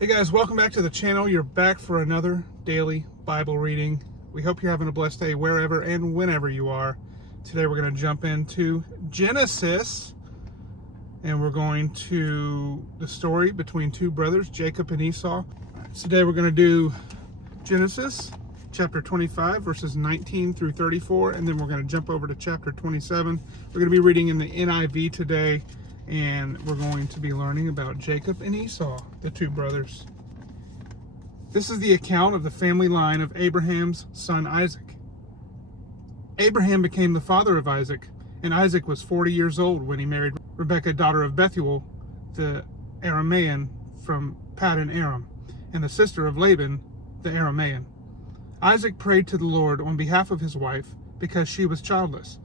Hey guys, welcome back to the channel. You're back for another daily Bible reading. We hope you're having a blessed day wherever and whenever you are. Today we're going to jump into Genesis, and we're going to the story between two brothers, Jacob and Esau. Today we're going to do Genesis chapter 25 verses 19 through 34, and then we're going to jump over to chapter 27. We're going to be reading in the NIV today, and we're going to be learning about Jacob and Esau, the two brothers. This is the account of the family line of Abraham's son Isaac. Abraham became the father of Isaac, and Isaac was 40 years old when he married Rebekah, daughter of Bethuel, the Aramean from Paddan Aram, and the sister of Laban, the Aramean. Isaac prayed to the Lord on behalf of his wife because she was childless.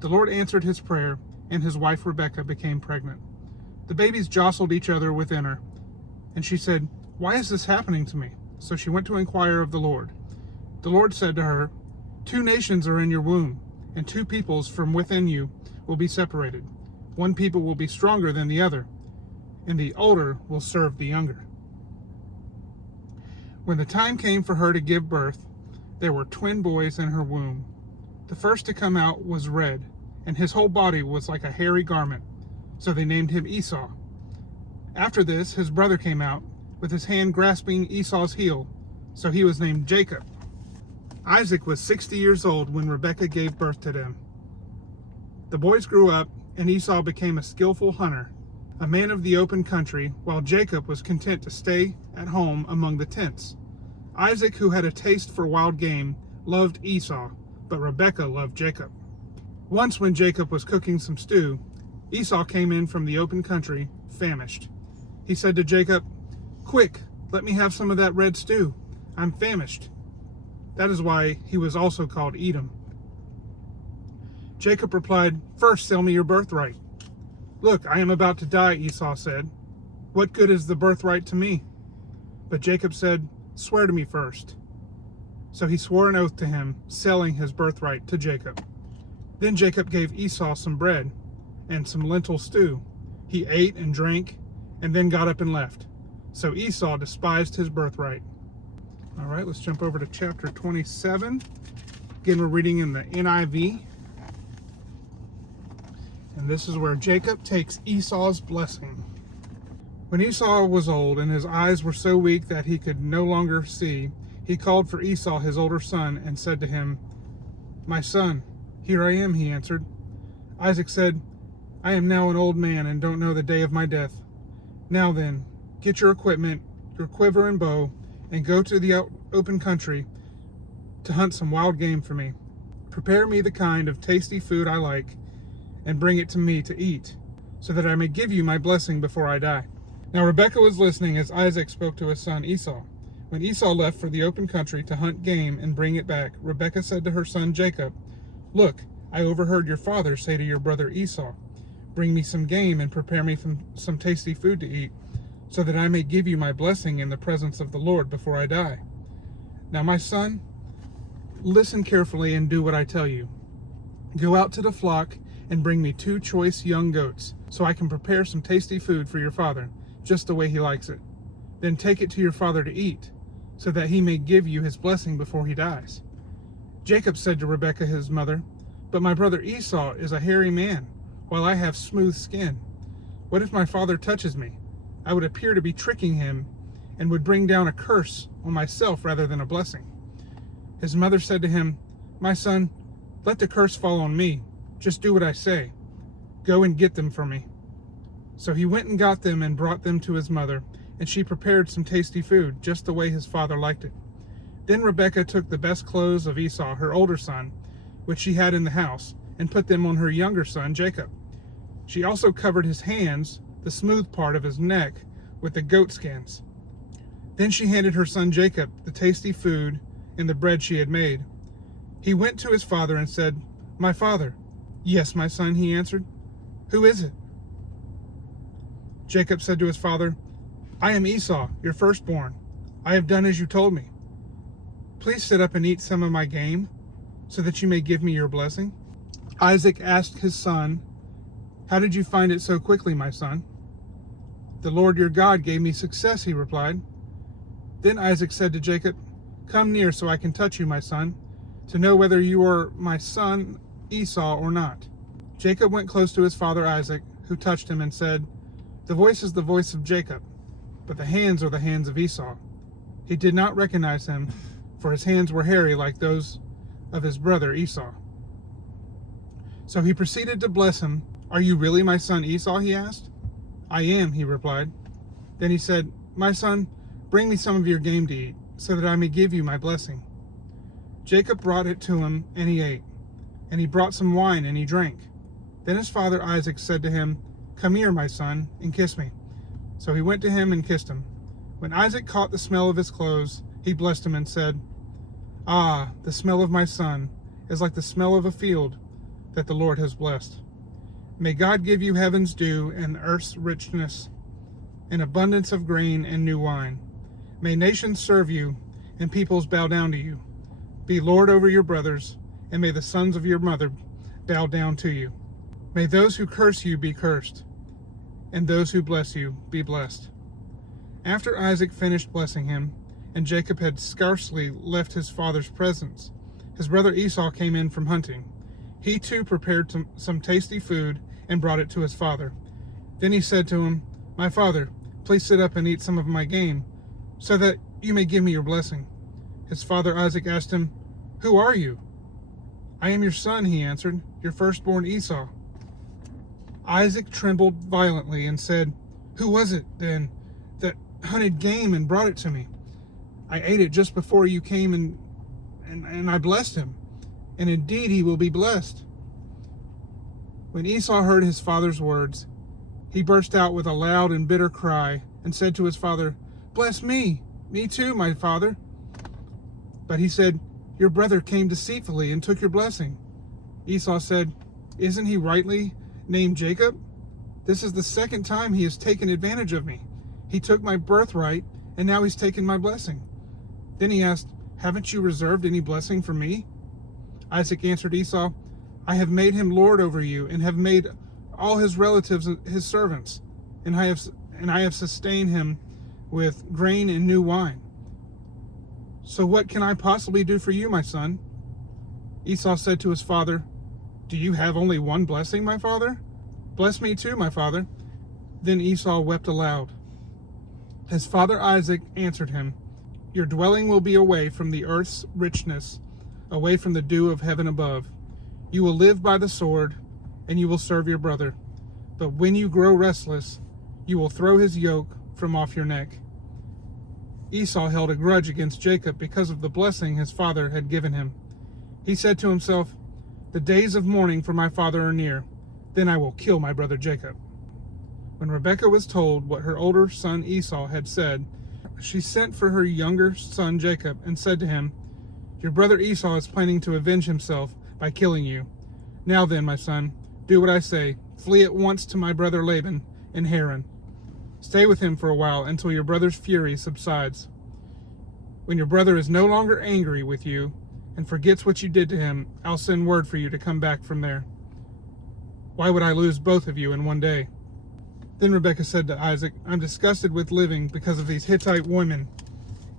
The Lord answered his prayer, and his wife Rebekah became pregnant. The babies jostled each other within her, and she said, "Why is this happening to me?" So she went to inquire of the Lord. The Lord said to her, "Two nations are in your womb, and two peoples from within you will be separated. One people will be stronger than the other, and the older will serve the younger." When the time came for her to give birth, there were twin boys in her womb. The first to come out was red, and his whole body was like a hairy garment, so they named him Esau. After this, his brother came out, with his hand grasping Esau's heel, so he was named Jacob. Isaac was 60 years old when Rebekah gave birth to them. The boys grew up, and Esau became a skillful hunter, a man of the open country, while Jacob was content to stay at home among the tents. Isaac, who had a taste for wild game, loved Esau, but Rebekah loved Jacob. Once when Jacob was cooking some stew, Esau came in from the open country, famished. He said to Jacob, "Quick, let me have some of that red stew. I'm famished." That is why he was also called Edom. Jacob replied, "First sell me your birthright." "Look, I am about to die," Esau said. "What good is the birthright to me?" But Jacob said, "Swear to me first." So he swore an oath to him, selling his birthright to Jacob. Then Jacob gave Esau some bread and some lentil stew. He ate and drank, and then got up and left. So Esau despised his birthright. All right, let's jump over to chapter 27. Again, we're reading in the NIV. And this is where Jacob takes Esau's blessing. When Esau was old and his eyes were so weak that he could no longer see, he called for Esau, his older son, and said to him, "My son." "Here I am," he answered. Isaac said, "I am now an old man and don't know the day of my death. Now then, get your equipment, your quiver and bow, and go to the open country to hunt some wild game for me. Prepare me the kind of tasty food I like, and bring it to me to eat, so that I may give you my blessing before I die." Now Rebekah was listening as Isaac spoke to his son Esau. When Esau left for the open country to hunt game and bring it back, Rebekah said to her son Jacob, "Look, I overheard your father say to your brother Esau, 'Bring me some game and prepare me some tasty food to eat, so that I may give you my blessing in the presence of the Lord before I die.' Now my son, listen carefully and do what I tell you. Go out to the flock and bring me 2 choice young goats, so I can prepare some tasty food for your father, just the way he likes it. Then take it to your father to eat, so that he may give you his blessing before he dies." Jacob said to Rebekah his mother, "But my brother Esau is a hairy man, while I have smooth skin. What if my father touches me? I would appear to be tricking him, and would bring down a curse on myself rather than a blessing." His mother said to him, "My son, let the curse fall on me. Just do what I say. Go and get them for me." So he went and got them and brought them to his mother, and she prepared some tasty food, just the way his father liked it. Then Rebekah took the best clothes of Esau, her older son, which she had in the house, and put them on her younger son, Jacob. She also covered his hands, the smooth part of his neck, with the goat skins. Then she handed her son Jacob the tasty food and the bread she had made. He went to his father and said, "My father." "Yes, my son," he answered. "Who is it?" Jacob said to his father, "I am Esau, your firstborn. I have done as you told me. Please sit up and eat some of my game, so that you may give me your blessing." Isaac asked his son, "How did you find it so quickly, my son?" The Lord your God gave me success, he replied. Then Isaac said to Jacob, Come near so I can touch you, my son, to know whether you are my son Esau or not. Jacob went close to his father Isaac, who touched him and said, The voice is the voice of Jacob, but the hands are the hands of Esau. He did not recognize him, for his hands were hairy like those of his brother Esau. So he proceeded to bless him. Are you really my son Esau? He asked. I am, he replied. Then he said, My son, bring me some of your game to eat, so that I may give you my blessing. Jacob brought it to him, and he ate. And he brought some wine, and he drank. Then his father Isaac said to him, Come here, my son, and kiss me. So he went to him and kissed him. When Isaac caught the smell of his clothes, he blessed him and said, Ah, the smell of my son is like the smell of a field that the Lord has blessed. May God give you heaven's dew and earth's richness, an abundance of grain and new wine. May nations serve you, and peoples bow down to you. Be Lord over your brothers, and may the sons of your mother bow down to you. May those who curse you be cursed, and those who bless you be blessed. After Isaac finished blessing him, and Jacob had scarcely left his father's presence, his brother Esau came in from hunting. He too prepared some tasty food and brought it to his father. Then he said to him, My father, please sit up and eat some of my game, so that you may give me your blessing. His father Isaac asked him, Who are you? I am your son, he answered, your firstborn Esau. Isaac trembled violently and said, Who was it, then, that hunted game and brought it to me? I ate it just before you came, and I blessed him, and indeed he will be blessed. When Esau heard his father's words, he burst out with a loud and bitter cry and said to his father, Bless me too, my father. But he said, Your brother came deceitfully and took your blessing. Esau said, Isn't he rightly named Jacob? This is the second time he has taken advantage of me. He took my birthright, and now he's taken my blessing. Then he asked, Haven't you reserved any blessing for me? Isaac answered Esau, I have made him lord over you, and have made all his relatives his servants, and I have sustained him with grain and new wine. So what can I possibly do for you, my son? Esau said to his father, Do you have only one blessing, my father? Bless me too, my father. Then Esau wept aloud. His father Isaac answered him, Your dwelling will be away from the earth's richness, away from the dew of heaven above. You will live by the sword, and you will serve your brother. But when you grow restless, you will throw his yoke from off your neck. Esau held a grudge against Jacob because of the blessing his father had given him. He said to himself, The days of mourning for my father are near. Then I will kill my brother Jacob. When Rebekah was told what her older son Esau had said, she sent for her younger son Jacob and said to him, Your brother Esau is planning to avenge himself by killing you. Now then, my son, do what I say. Flee at once to my brother Laban in Haran. Stay with him for a while until your brother's fury subsides. When your brother is no longer angry with you and forgets what you did to him, I'll send word for you to come back from there. Why would I lose both of you in one day? Then Rebekah said to Isaac, I'm disgusted with living because of these Hittite women.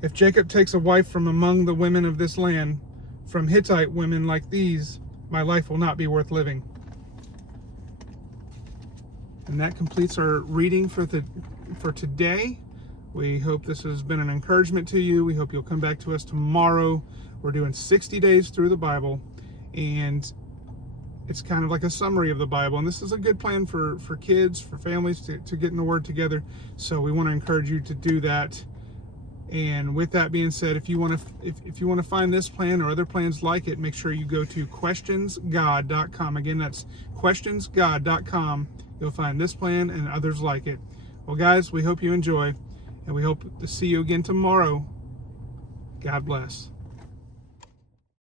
If Jacob takes a wife from among the women of this land, from Hittite women like these, my life will not be worth living. And that completes our reading for today. We hope this has been an encouragement to you. We hope you'll come back to us tomorrow. We're doing 60 days through the Bible, and it's kind of like a summary of the Bible. And this is a good plan for kids, for families to get in the Word together. So we want to encourage you to do that. And with that being said, if you want to find this plan or other plans like it, make sure you go to questionsgod.com. Again, that's questionsgod.com. You'll find this plan and others like it. Well, guys, we hope you enjoy, and we hope to see you again tomorrow. God bless.